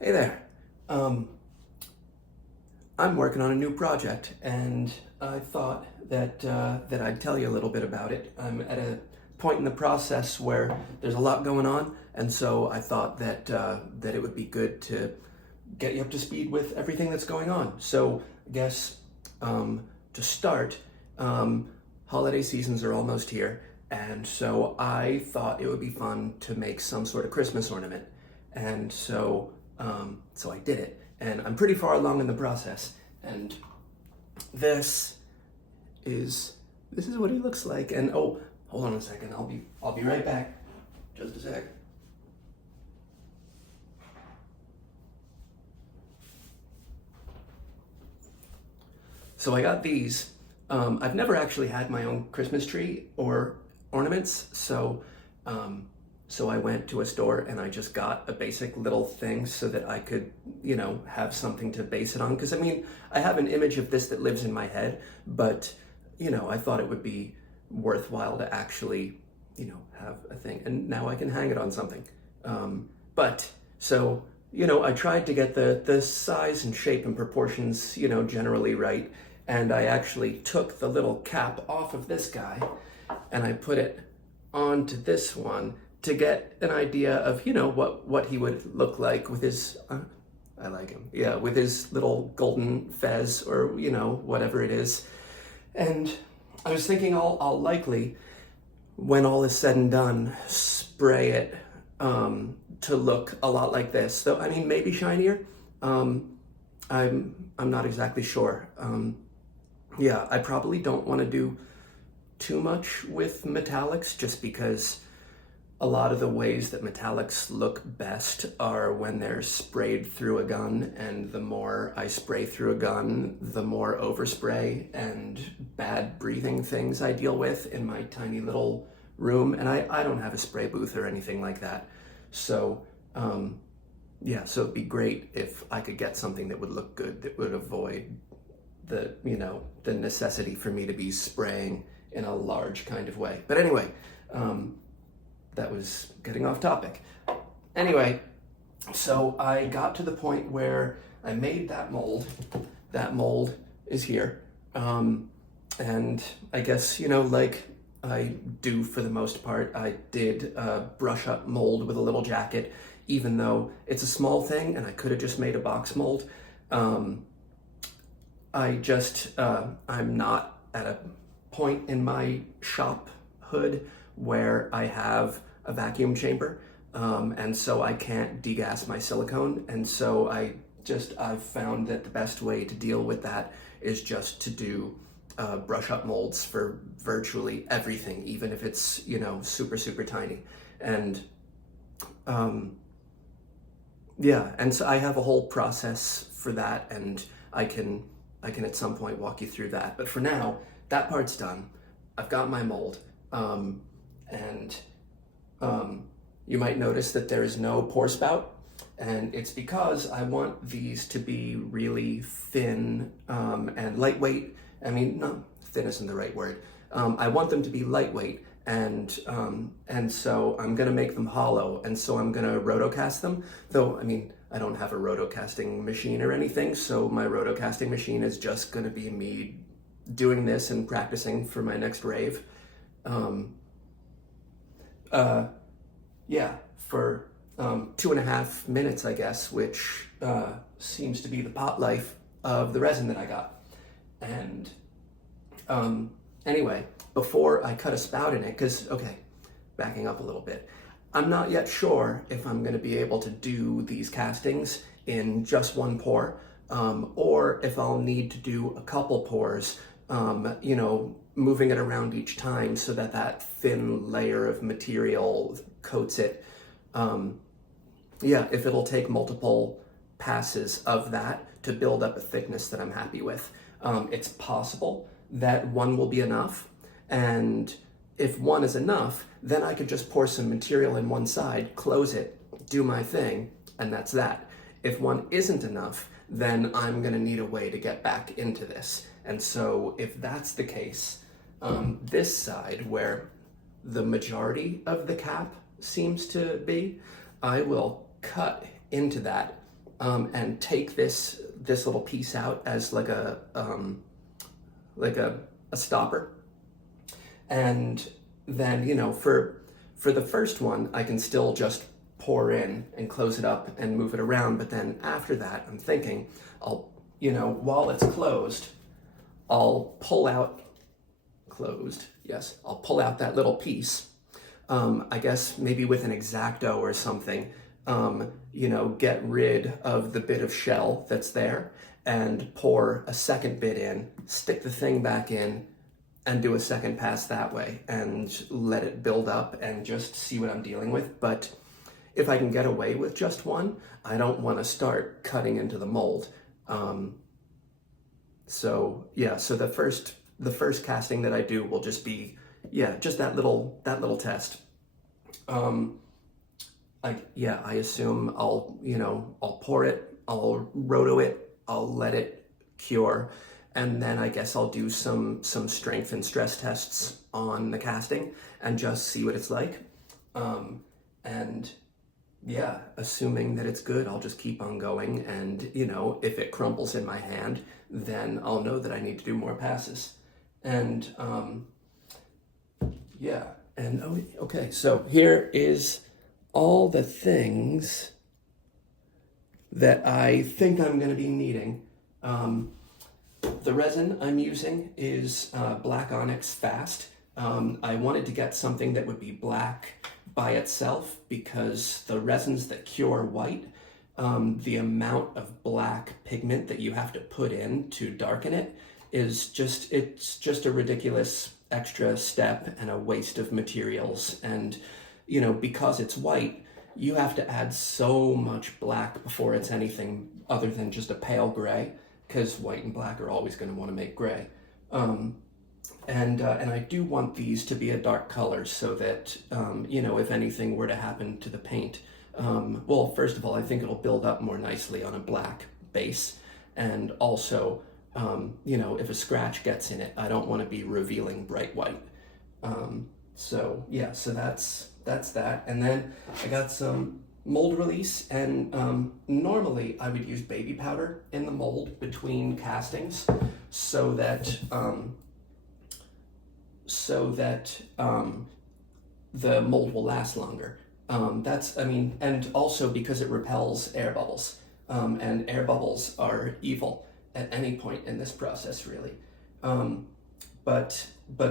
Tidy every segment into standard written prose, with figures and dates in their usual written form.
Hey there. Um, I'm working on a new project, and I thought that I'd tell you a little bit about it. I'm at a point in the process where there's a lot going on, and so I thought that it would be good to get you up to speed with everything that's going on. So I guess to start, um, holiday seasons are almost here, and so I thought it would be fun to make some sort of Christmas ornament, and so I did it, and I'm pretty far along in the process. And this this is what he looks like. And oh, hold on a second. I'll be right back. Just a sec. So I got these. I've never actually had my own Christmas tree or ornaments, um, so I went to a store and I just got a basic little thing so that I could, have something to base it on. Because I mean, I have an image of this that lives in my head, but I thought it would be worthwhile to actually, have a thing, and now I can hang it on something. But so I tried to get the size and shape and proportions, generally right. And I actually took the little cap off of this guy and I put it onto this one to get an idea of, what he would look like with his, I like him, yeah, with his little golden fez or, whatever it is. And I was thinking I'll likely, when all is said and done, spray it to look a lot like this. Though, I mean, maybe shinier. I'm not exactly sure. Yeah, I probably don't want to do too much with metallics just because a lot of the ways that metallics look best are when they're sprayed through a gun, and the more I spray through a gun, the more overspray and bad breathing things I deal with in my tiny little room. And I don't have a spray booth or anything like that. So, yeah, so it'd be great if I could get something that would look good, that would avoid the necessity for me to be spraying in a large kind of way. But anyway, that was getting off topic. Anyway, so I got to the point where I made that mold. That mold is here. And I guess, like I do for the most part, I did a brush up mold with a little jacket, even though it's a small thing and I could have just made a box mold. I'm not at a point in my shop hood where I have a vacuum chamber, and so I can't degas my silicone, and so I've found that the best way to deal with that is just to do brush up molds for virtually everything, even if it's super super tiny. And yeah, and so I have a whole process for that, and I can at some point walk you through that. But for now, that part's done. I've got my mold. And you might notice that there is no pour spout, and it's because I want these to be really thin and lightweight. I mean, no, thin isn't the right word. I want them to be lightweight, and so I'm gonna make them hollow, and so I'm gonna rotocast them. Though, I mean, I don't have a rotocasting machine or anything, so my rotocasting machine is just gonna be me doing this and practicing for my next rave. Yeah, for 2.5 minutes, I guess, which seems to be the pot life of the resin that I got. And anyway, before I cut a spout in it, because, okay, backing up a little bit, I'm not yet sure if I'm going to be able to do these castings in just one pour, or if I'll need to do a couple pours, moving it around each time so that that thin layer of material coats it. Yeah, if it'll take multiple passes of that to build up a thickness that I'm happy with. It's possible that one will be enough, and if one is enough, then I could just pour some material in one side, close it, do my thing, and that's that. If one isn't enough, then I'm gonna need a way to get back into this. And so if that's the case, this side where the majority of the cap seems to be, I will cut into that and take this little piece out as like a stopper. And then, you know, for the first one, I can still just pour in and close it up and move it around. But then after that, I'm thinking I'll, you know, while it's closed, I'll pull out, closed, yes, I'll pull out that little piece. I guess maybe with an X-Acto or something, you know, get rid of the bit of shell that's there and pour a second bit in, stick the thing back in, and do a second pass that way and let it build up and just see what I'm dealing with. But if I can get away with just one, I don't want to start cutting into the mold. So yeah, so the first casting that I do will just be, yeah, just that little test. I assume I'll pour it, I'll roto it, I'll let it cure, and then I guess I'll do some strength and stress tests on the casting and just see what it's like. And yeah, assuming that it's good, I'll just keep on going. And, you know, if it crumbles in my hand, then I'll know that I need to do more passes. And yeah, and okay, so here is all the things that I think I'm going to be needing. The resin I'm using is Black Onyx Fast. I wanted to get something that would be black by itself because the resins that cure white, the amount of black pigment that you have to put in to darken it is it's just a ridiculous extra step and a waste of materials. And, you know, because it's white, you have to add so much black before it's anything other than just a pale gray, because white and black are always going to want to make gray. And I do want these to be a dark color so that, you know, if anything were to happen to the paint, well, first of all, I think it'll build up more nicely on a black base. And also, you know, if a scratch gets in it, I don't want to be revealing bright white. So yeah, so that's that. And then I got some mold release, and normally I would use baby powder in the mold between castings so that the mold will last longer. And also because it repels air bubbles, and air bubbles are evil at any point in this process, really. But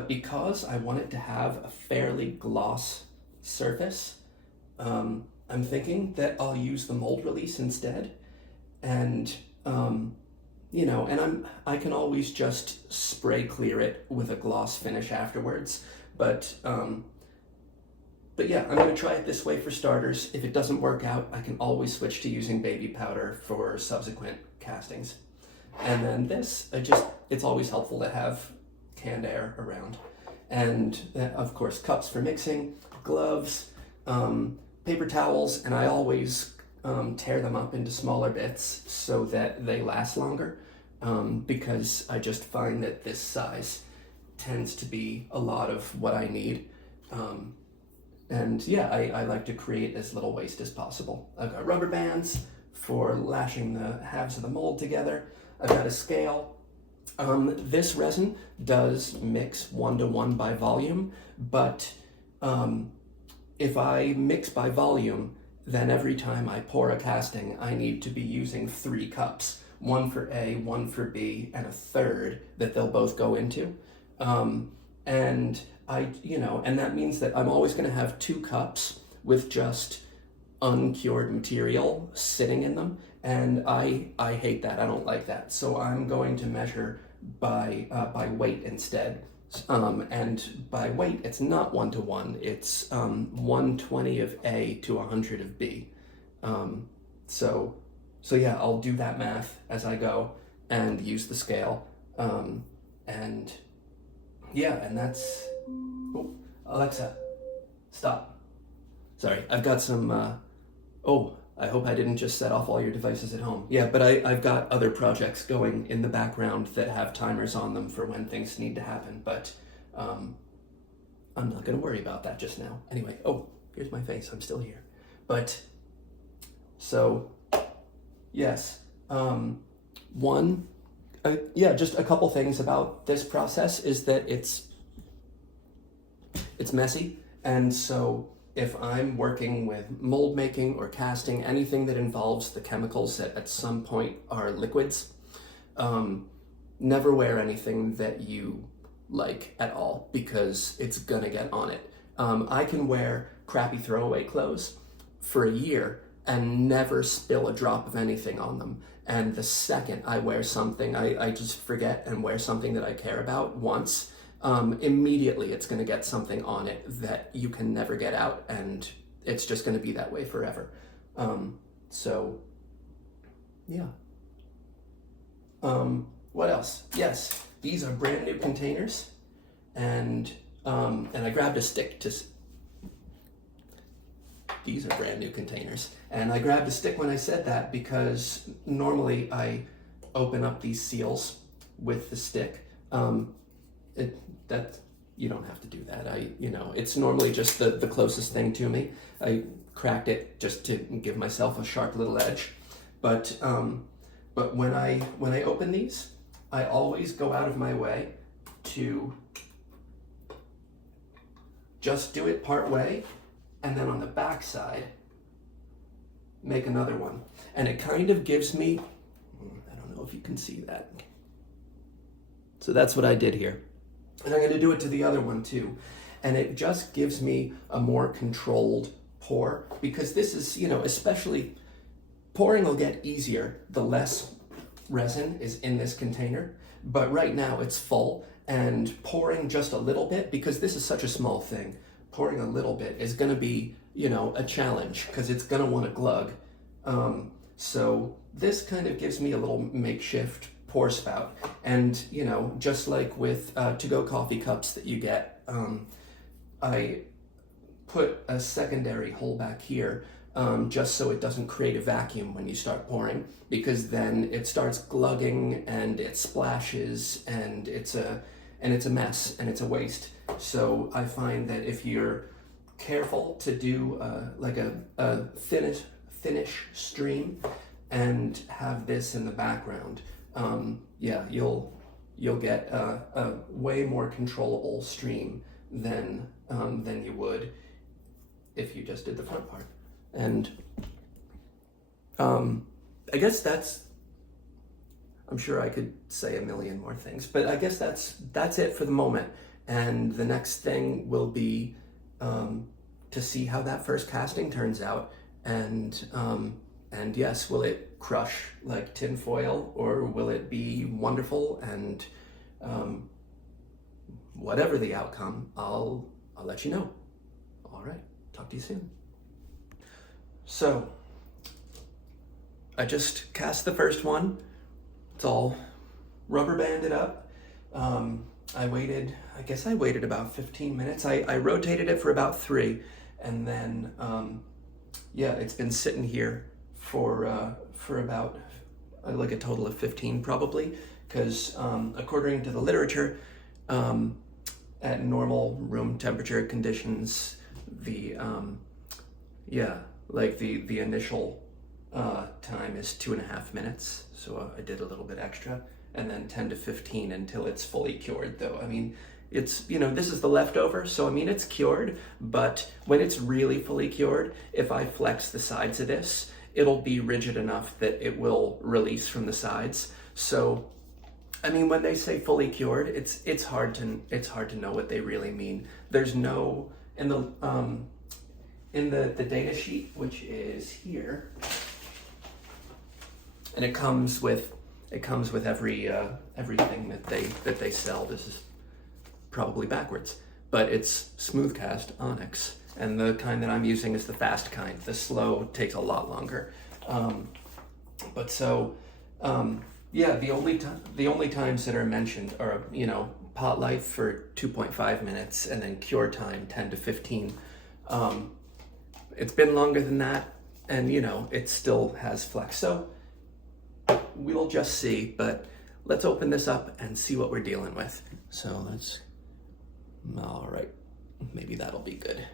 because I want it to have a fairly gloss surface, I'm thinking that I'll use the mold release instead. And you know, and I can always just spray clear it with a gloss finish afterwards. But yeah, I'm going to try it this way for starters. If it doesn't work out, I can always switch to using baby powder for subsequent castings. And then this, it's always helpful to have canned air around. And of course, cups for mixing, gloves, paper towels, and I always tear them up into smaller bits so that they last longer, because I just find that this size tends to be a lot of what I need. And yeah, I like to create as little waste as possible. I've got rubber bands for lashing the halves of the mold together. I've got a scale. This resin does mix 1-to-1 by volume, but if I mix by volume, then every time I pour a casting, I need to be using 3 cups, one for A, one for B, and a third that they'll both go into. And and that means that I'm always going to have 2 cups with just uncured material sitting in them, and I hate that. I don't like that. So I'm going to measure by weight instead. And by weight, it's not 1-to-1. It's 120 of A to 100 of B. So yeah, I'll do that math as I go and use the scale. And yeah, and that's. Oh, Alexa, stop. Sorry, I've got some. I hope I didn't just set off all your devices at home. Yeah, but I've got other projects going in the background that have timers on them for when things need to happen, but I'm not going to worry about that just now. Anyway, here's my face. I'm still here. But, so, Yes. One, yeah, just a couple things about this process is that it's messy, and so if I'm working with mold making or casting, anything that involves the chemicals that at some point are liquids, um, never wear anything that you like at all because it's gonna get on it. I can wear crappy throwaway clothes for a year and never spill a drop of anything on them. And the second I wear something, I just forget and wear something that I care about once, immediately it's going to get something on it that you can never get out, and it's just going to be that way forever. So, yeah. What else? Yes, these are brand new containers, and I grabbed a stick to. These are brand new containers, and I grabbed a stick when I said that because normally I open up these seals with the stick. That you don't have to do that. It's normally just the closest thing to me. I cracked it just to give myself a sharp little edge, but when I open these, I always go out of my way to just do it part way, and then on the back side, make another one. And it kind of gives me, I don't know if you can see that. So that's what I did here. And I'm gonna do it to the other one too. And it just gives me a more controlled pour, because this is, especially pouring will get easier the less resin is in this container. But right now it's full, and pouring just a little bit, because this is such a small thing, pouring a little bit is gonna be, a challenge because it's gonna wanna glug. So this kind of gives me a little makeshift pour spout. And, just like with to-go coffee cups that you get, I put a secondary hole back here just so it doesn't create a vacuum when you start pouring, because then it starts glugging and it splashes and it's a mess and it's a waste. So I find that if you're careful to do like a thinnish stream and have this in the background, you'll get a way more controllable stream than you would if you just did the front part. And I guess I'm sure I could say a million more things, but I guess that's it for the moment. And the next thing will be to see how that first casting turns out. And yes, will it crush like tin foil, or will it be wonderful? And whatever the outcome, I'll let you know. All right, talk to you soon. So I just cast the first one. It's all rubber banded up. I waited about 15 minutes. I rotated it for about 3, and then it's been sitting here for about like a total of 15 probably, because according to the literature, at normal room temperature conditions, the initial time is 2.5 minutes. So I did a little bit extra, and then 10 to 15 until it's fully cured. Though, I mean, it's, this is the leftover, so I mean, it's cured, but when it's really fully cured, if I flex the sides of this, it'll be rigid enough that it will release from the sides. So, I mean, when they say fully cured, it's hard to know what they really mean. There's no, in the data sheet, which is here, and it comes with everything that they sell. This is probably backwards, but it's smooth cast onyx, and the kind that I'm using is the fast kind. The slow takes a lot longer. The only times that are mentioned are, pot life for 2.5 minutes, and then cure time 10 to 15. It's been longer than that, and it still has flex. So we'll just see, but let's open this up and see what we're dealing with. So all right, maybe that'll be good.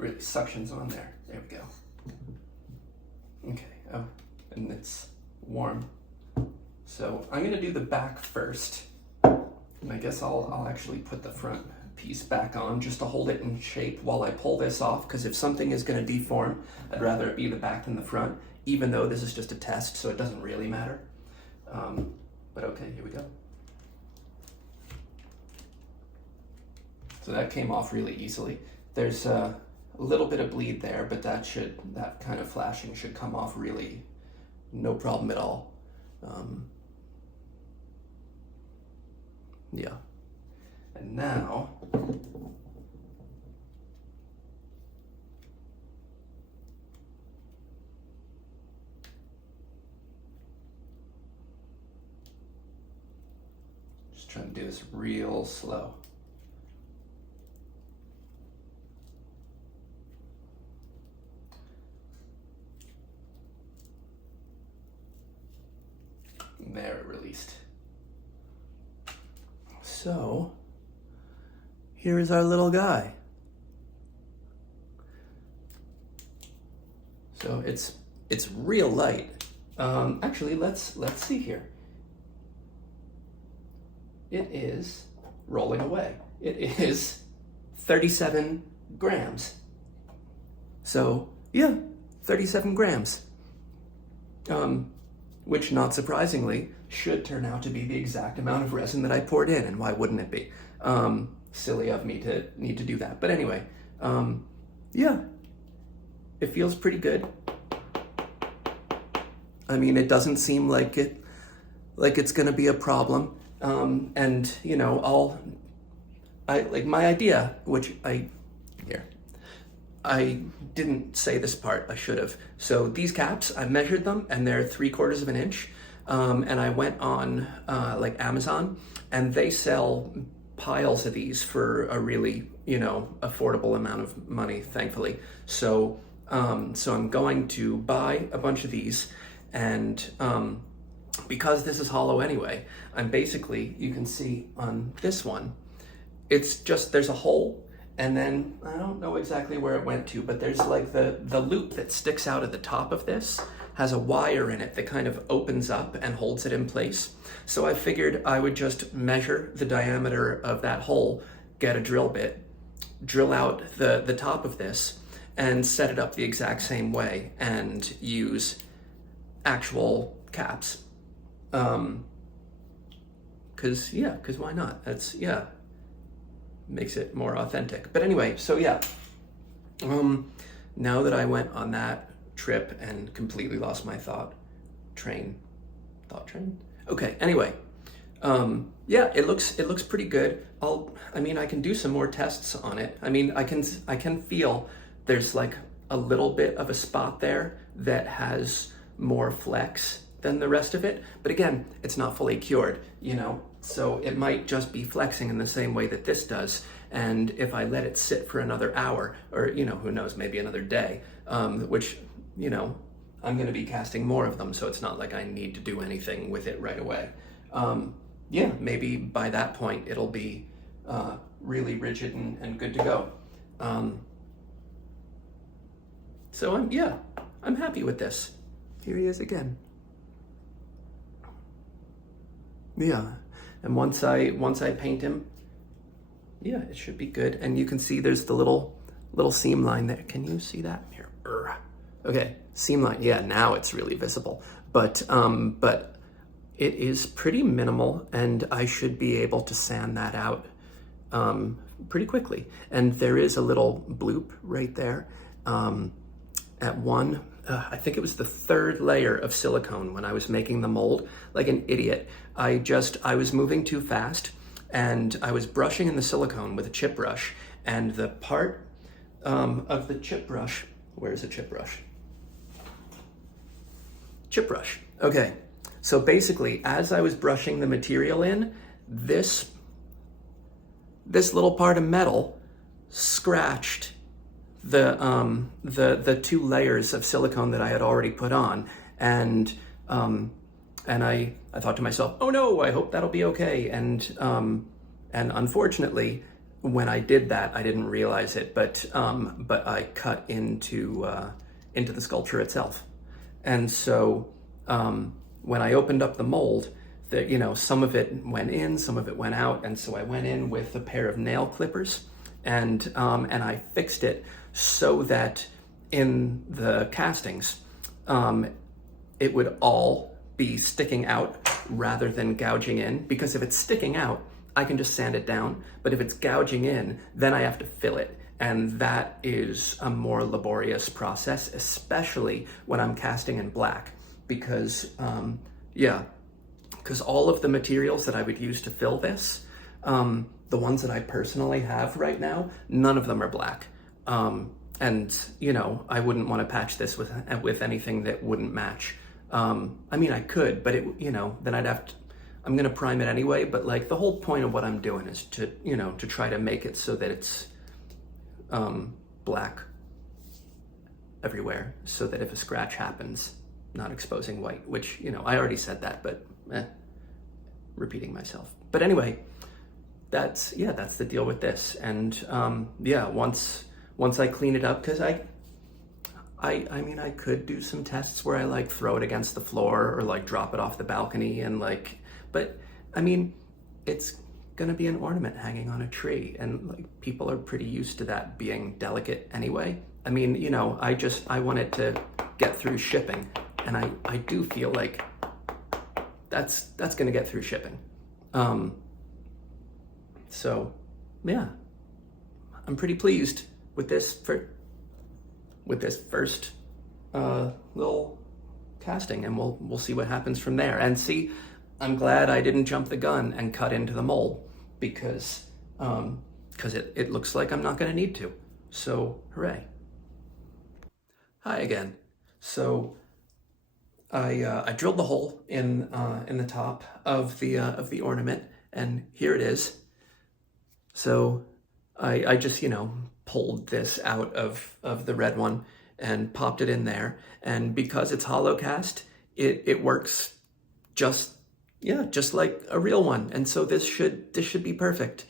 really suctions on there. There we go. Okay, oh, and it's warm. So I'm gonna do the back first. And I guess I'll actually put the front piece back on just to hold it in shape while I pull this off, because if something is gonna deform, I'd rather it be the back than the front, even though this is just a test, so it doesn't really matter. But okay, here we go. So that came off really easily. There's a little bit of bleed there, but that kind of flashing should come off really no problem at all. Yeah. And now, just trying to do this real slow. There, it released. So, here is our little guy. So it's real light. Actually, let's see here. It is rolling away. It is 37 grams. So yeah, 37 grams. Which, not surprisingly, should turn out to be the exact amount of resin that I poured in, and why wouldn't it be? Silly of me to need to do that. But anyway, yeah, it feels pretty good. I mean, it doesn't seem like it's gonna be a problem. And you know, I like my idea, which I didn't say this part, I should have. So these caps, I measured them and they're 3/4 of an inch. And I went on like Amazon, and they sell piles of these for a really, affordable amount of money, thankfully. So I'm going to buy a bunch of these, and because this is hollow anyway, I'm basically, you can see on this one, it's just, there's a hole, and then I don't know exactly where it went to, but there's like the loop that sticks out at the top of this has a wire in it that kind of opens up and holds it in place. So I figured I would just measure the diameter of that hole, get a drill bit, drill out the top of this, and set it up the exact same way and use actual caps. Cause why not? That's, yeah, makes it more authentic. But anyway, so yeah, now that I went on that trip and completely lost my thought train. Okay, anyway, yeah, it looks pretty good. I can do some more tests on it. I mean, I can feel there's like a little bit of a spot there that has more flex than the rest of it. But again, it's not fully cured, so it might just be flexing in the same way that this does. And if I let it sit for another hour, or, who knows, maybe another day, which, I'm going to be casting more of them, so it's not like I need to do anything with it right away. Yeah, maybe by that point it'll be really rigid and good to go. So I'm happy with this. Here he is again. Yeah, and once I paint him, yeah, it should be good. And you can see there's the little seam line there. Can you see that? Here. Okay, seam line. Yeah, now it's really visible. But it is pretty minimal, and I should be able to sand that out pretty quickly. And there is a little bloop right there. At one, I think it was the third layer of silicone when I was making the mold, like an idiot. I was moving too fast, and I was brushing in the silicone with a chip brush, and the part of the chip brush, where's the chip brush? Chip brush. Okay, so basically, as I was brushing the material in, this little part of metal scratched the two layers of silicone that I had already put on, and I thought to myself, oh no, I hope that'll be okay. And unfortunately, when I did that, I didn't realize it, but I cut into the sculpture itself. And so when I opened up the mold, some of it went in, some of it went out, and so I went in with a pair of nail clippers, and I fixed it so that in the castings, it would all be sticking out rather than gouging in, because if it's sticking out, I can just sand it down, but if it's gouging in, then I have to fill it. And that is a more laborious process, especially when I'm casting in black, because because all of the materials that I would use to fill this, the ones that I personally have right now, none of them are black. And I wouldn't want to patch this with anything that wouldn't match. I mean, I could, but then I'd have to, I'm gonna prime it anyway, but like the whole point of what I'm doing is to, to try to make it so that it's black everywhere, so that if a scratch happens, not exposing white, which, I already said that, but repeating myself. But anyway, that's the deal with this. And once I clean it up, because I mean, I could do some tests where I like throw it against the floor or like drop it off the balcony and but I mean, it's gonna be an ornament hanging on a tree, and like people are pretty used to that being delicate anyway. I mean, I want it to get through shipping, and I do feel like that's gonna get through shipping. So yeah, I'm pretty pleased with this first little casting, and we'll see what happens from there. And see, I'm glad I didn't jump the gun and cut into the mold, because it looks like I'm not going to need to. So hooray! Hi again. So I drilled the hole in the top of the ornament, and here it is. So I just pulled this out of the red one and popped it in there, and because it's hollow cast, it works just like a real one, and so this should be perfect.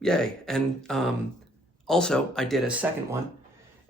Yay! And also I did a second one,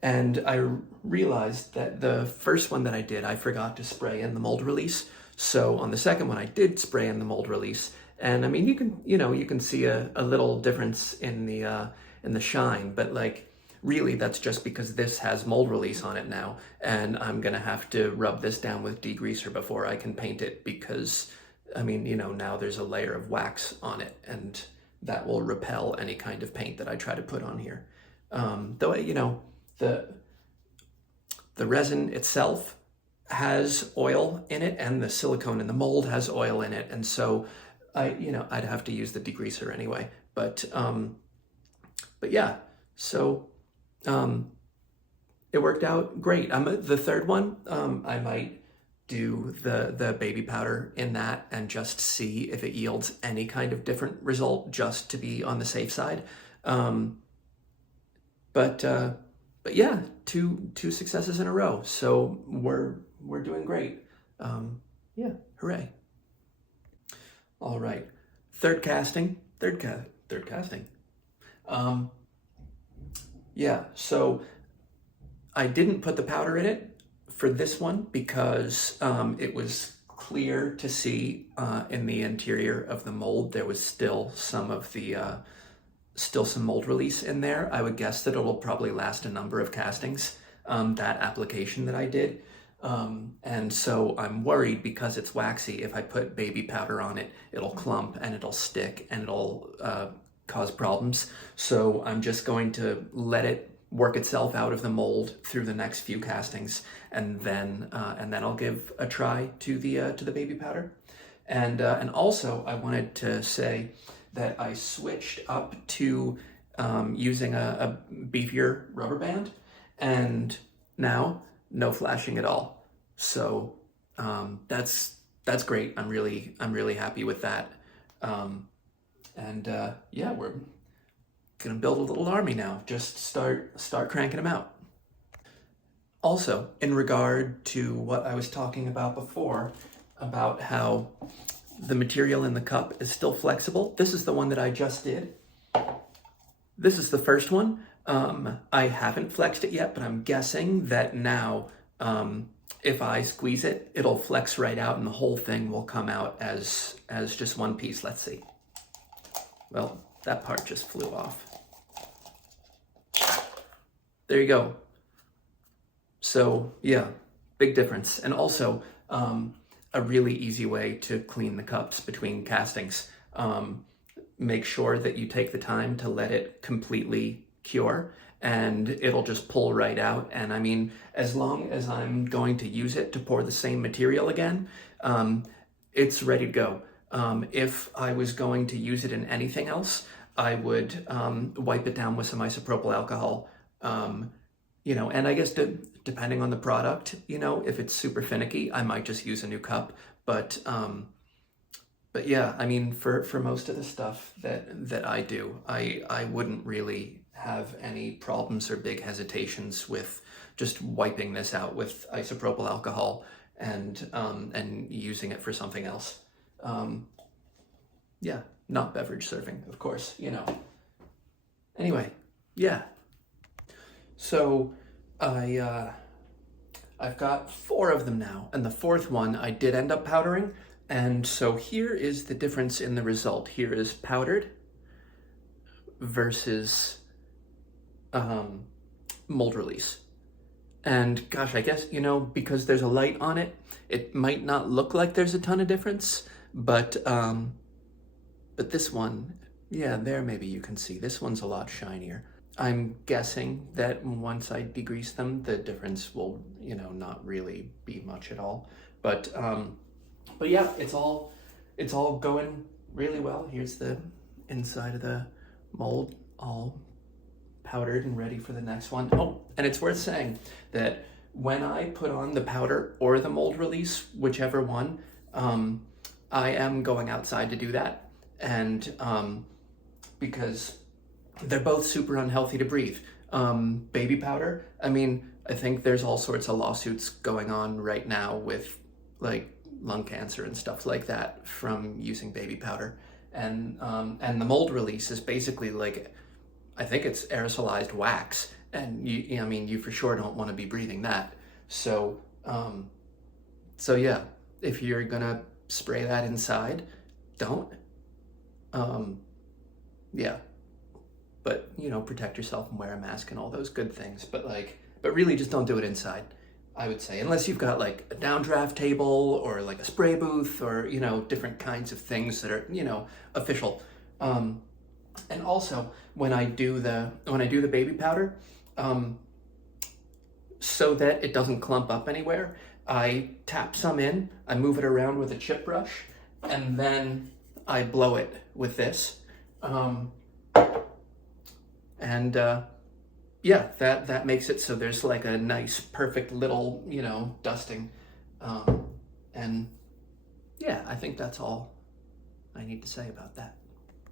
and I realized that the first one that I did, I forgot to spray in the mold release. So on the second one, I did spray in the mold release, and I mean, you can see a little difference in the shine, but like, really, that's just because this has mold release on it now, and I'm gonna have to rub this down with degreaser before I can paint it, because I mean, now there's a layer of wax on it, and that will repel any kind of paint that I try to put on here. Though, the resin itself has oil in it, and the silicone in the mold has oil in it, and so I'd have to use the degreaser anyway. But yeah, so it worked out great. The third one, I might do the baby powder in that and just see if it yields any kind of different result, just to be on the safe side. But yeah, two successes in a row. So we're doing great. Yeah, hooray. All right, third casting. Yeah, so I didn't put the powder in it for this one because it was clear to see in the interior of the mold there was still some of the some mold release in there. I would guess that it'll probably last a number of castings, that application that I did. And so I'm worried, because it's waxy, if I put baby powder on it, it'll clump and it'll stick and it'll cause problems. So I'm just going to let it work itself out of the mold through the next few castings, and then I'll give a try to the baby powder. And also I wanted to say that I switched up to using a beefier rubber band, and now no flashing at all. So that's great. I'm really happy with that. Yeah, we're gonna build a little army now. Just start cranking them out. Also, in regard to what I was talking about before, about how the material in the cup is still flexible, this is the one that I just did. This is the first one. I haven't flexed it yet, but I'm guessing that now if I squeeze it, it'll flex right out and the whole thing will come out as just one piece. Let's see. Well, that part just flew off. There you go. So yeah, big difference. And also a really easy way to clean the cups between castings. Make sure that you take the time to let it completely cure and it'll just pull right out. And I mean, as long as I'm going to use it to pour the same material again, it's ready to go. If I was going to use it in anything else, I would wipe it down with some isopropyl alcohol. And I guess depending on the product, if it's super finicky, I might just use a new cup. But yeah, I mean, for most of the stuff that I do, I wouldn't really have any problems or big hesitations with just wiping this out with isopropyl alcohol and using it for something else. Yeah, not beverage serving, of course, Anyway, yeah. So I've got 4 of them now, and the 4th one I did end up powdering. And so here is the difference in the result. Here is powdered versus mold release. And gosh, I guess, because there's a light on it, it might not look like there's a ton of difference, but this one, yeah, there maybe you can see, this one's a lot shinier. I'm guessing that once I degrease them, the difference will, not really be much at all. But yeah, it's all going really well. Here's the inside of the mold, all powdered and ready for the next one. Oh, and it's worth saying that when I put on the powder or the mold release, whichever one, I am going outside to do that. And because they're both super unhealthy to breathe. Baby powder, I mean, I think there's all sorts of lawsuits going on right now with like lung cancer and stuff like that from using baby powder. And the mold release is basically like, I think it's aerosolized wax. And you for sure don't want to be breathing that. So yeah, if you're gonna spray that inside, don't. Yeah. But, protect yourself and wear a mask and all those good things. But really just don't do it inside, I would say. Unless you've got like a downdraft table or like a spray booth or, different kinds of things that are, official. And also when I do the baby powder, so that it doesn't clump up anywhere, I tap some in, I move it around with a chip brush, and then I blow it with this. Yeah, that makes it so there's like a nice, perfect little, dusting. And yeah, I think that's all I need to say about that.